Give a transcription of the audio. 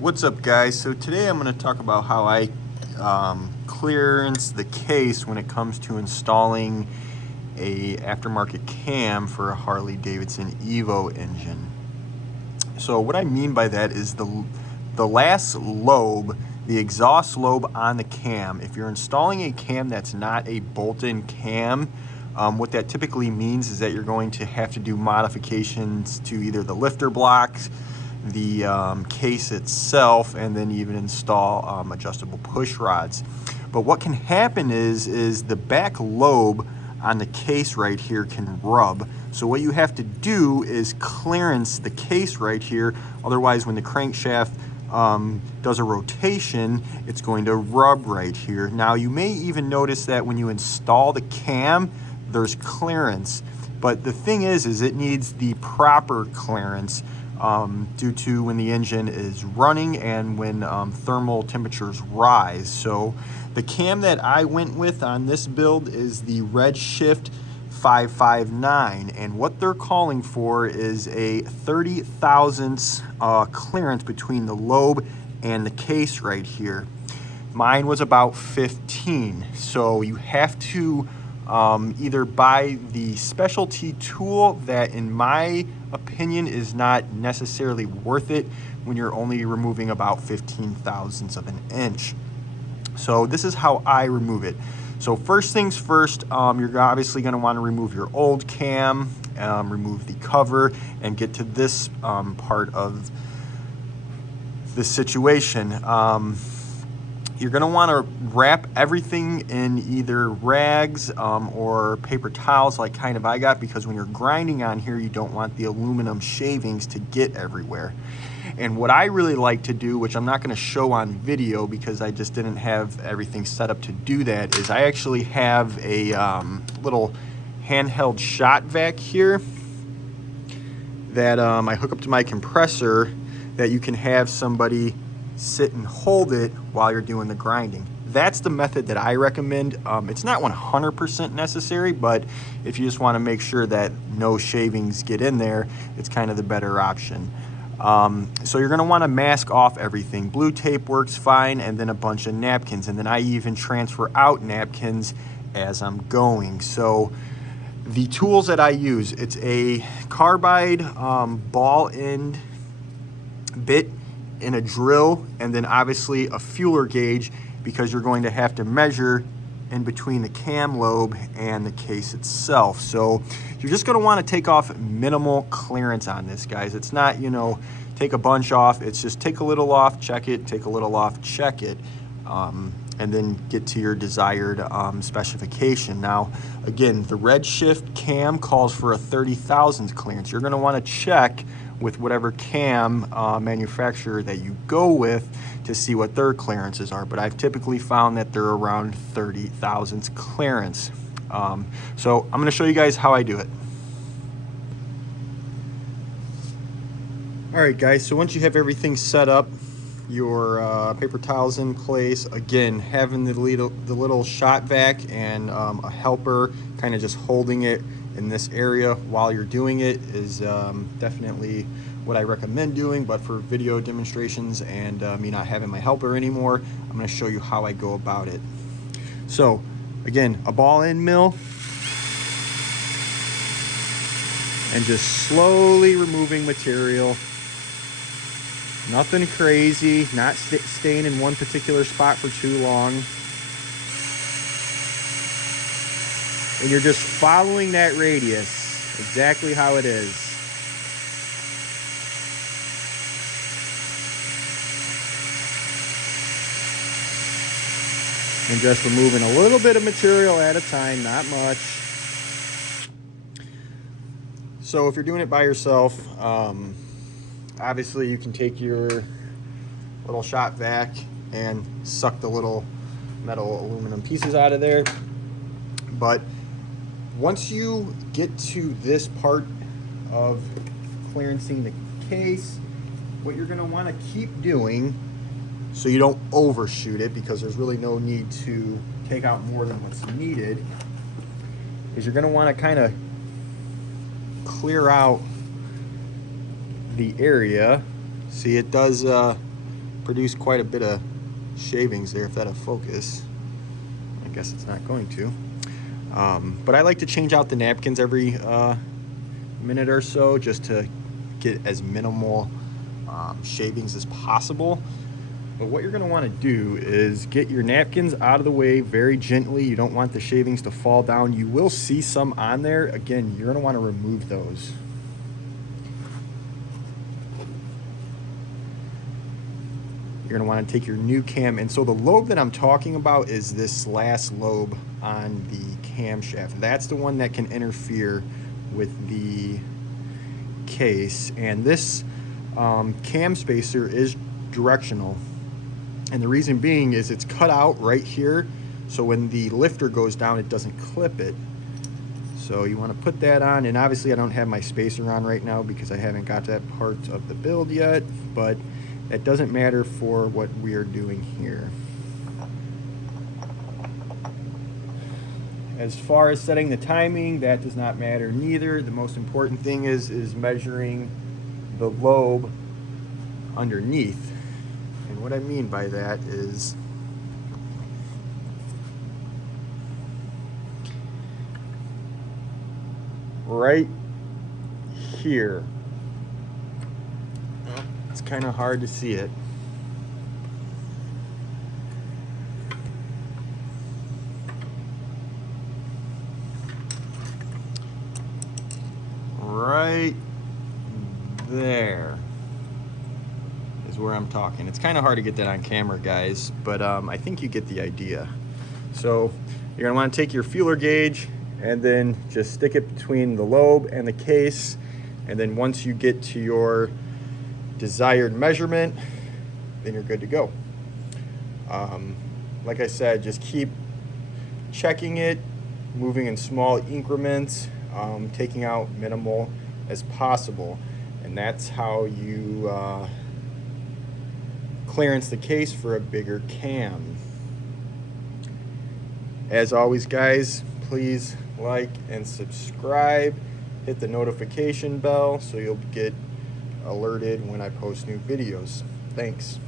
What's up, guys? So today I'm going to talk about how I clearance the case when it comes to installing a aftermarket cam for a Harley Davidson Evo engine. So what I mean by that is the last lobe, the exhaust lobe on the cam. If you're installing a cam that's not a bolt-in cam, what that typically means is that you're going to have to do modifications to either the lifter blocks, the case itself, and then even install adjustable push rods. But what can happen is the back lobe on the case right here can rub. So what you have to do is clearance the case right here. Otherwise, when the crankshaft does a rotation, it's going to rub right here. Now, you may even notice that when you install the cam, there's clearance. But the thing is it needs the proper clearance due to when the engine is running and when thermal temperatures rise. So the cam that I went with on this build is the Redshift 559, and what they're calling for is a 30 thousandths clearance between the lobe and the case right here. Mine was about 15, so you have to either buy the specialty tool that, in my opinion, is not necessarily worth it when you're only removing about 15 thousandths of an inch. So this is how I remove it. So first things first, you're obviously going to want to remove your old cam, remove the cover, and get to this part of the situation. You're going to want to wrap everything in either rags or paper towels like kind of I got, because when you're grinding on here, you don't want the aluminum shavings to get everywhere. And what I really like to do, which I'm not going to show on video because I just didn't have everything set up to do that, is I actually have a little handheld shot vac here that I hook up to my compressor, that you can have somebody sit and hold it while you're doing the grinding. That's the method that I recommend. It's not 100% necessary, but if you just want to make sure that no shavings get in there, it's kind of the better option. So you're going to want to mask off everything. Blue tape works fine, and then a bunch of napkins, and then I even transfer out napkins as I'm going. So the tools that I use, it's a carbide ball end bit in a drill, and then obviously a fueler gauge, because you're going to have to measure in between the cam lobe and the case itself. So you're just going to want to take off minimal clearance on this, guys. It's not, take a bunch off. It's just take a little off, check it, take a little off, check it, and then get to your desired specification. Now, again, the Redshift cam calls for a 30 thousandths clearance. You're going to want to check with whatever cam manufacturer that you go with to see what their clearances are, but I've typically found that they're around 30 thousandths clearance. So I'm going to show you guys how I do it. All right, guys, so once you have everything set up, your paper towels in place, again, having the little shot vac and a helper kind of just holding it in this area while you're doing it is definitely what I recommend doing. But for video demonstrations and me not having my helper anymore, I'm going to show you how I go about it. So again, a ball end mill, and just slowly removing material. Nothing crazy, not staying in one particular spot for too long. And you're just following that radius exactly how it is. And just removing a little bit of material at a time, not much. So if you're doing it by yourself, obviously you can take your little shot vac and suck the little metal aluminum pieces out of there. But once you get to this part of clearancing the case, what you're going to want to keep doing, so you don't overshoot it, because there's really no need to take out more than what's needed, is you're going to want to kind of clear out the area. See, it does produce quite a bit of shavings there, if that'll focus. I guess it's not going to. But I like to change out the napkins every minute or so just to get as minimal shavings as possible. But what you're going to want to do is get your napkins out of the way very gently. You don't want the shavings to fall down. You will see some on there. Again, you're going to want to remove those. You're going to want to take your new cam, and so the lobe that I'm talking about is this last lobe on the camshaft. That's the one that can interfere with the case, and this cam spacer is directional, and the reason being is it's cut out right here, so when the lifter goes down it doesn't clip it. So you want to put that on, and obviously I don't have my spacer on right now because I haven't got that part of the build yet, but it doesn't matter for what we are doing here. As far as setting the timing, that does not matter neither. The most important thing is measuring the lobe underneath. And what I mean by that is right here. Well, it's kind of hard to see it. Right there is where I'm talking. It's kind of hard to get that on camera, guys, but I think you get the idea. So you're gonna want to take your feeler gauge and then just stick it between the lobe and the case, and then once you get to your desired measurement, then you're good to go. Like I said, just keep checking it, moving in small increments, taking out minimal as possible, and that's how you clearance the case for a bigger cam. As always, guys, please like and subscribe, hit the notification bell so you'll get alerted when I post new videos. Thanks.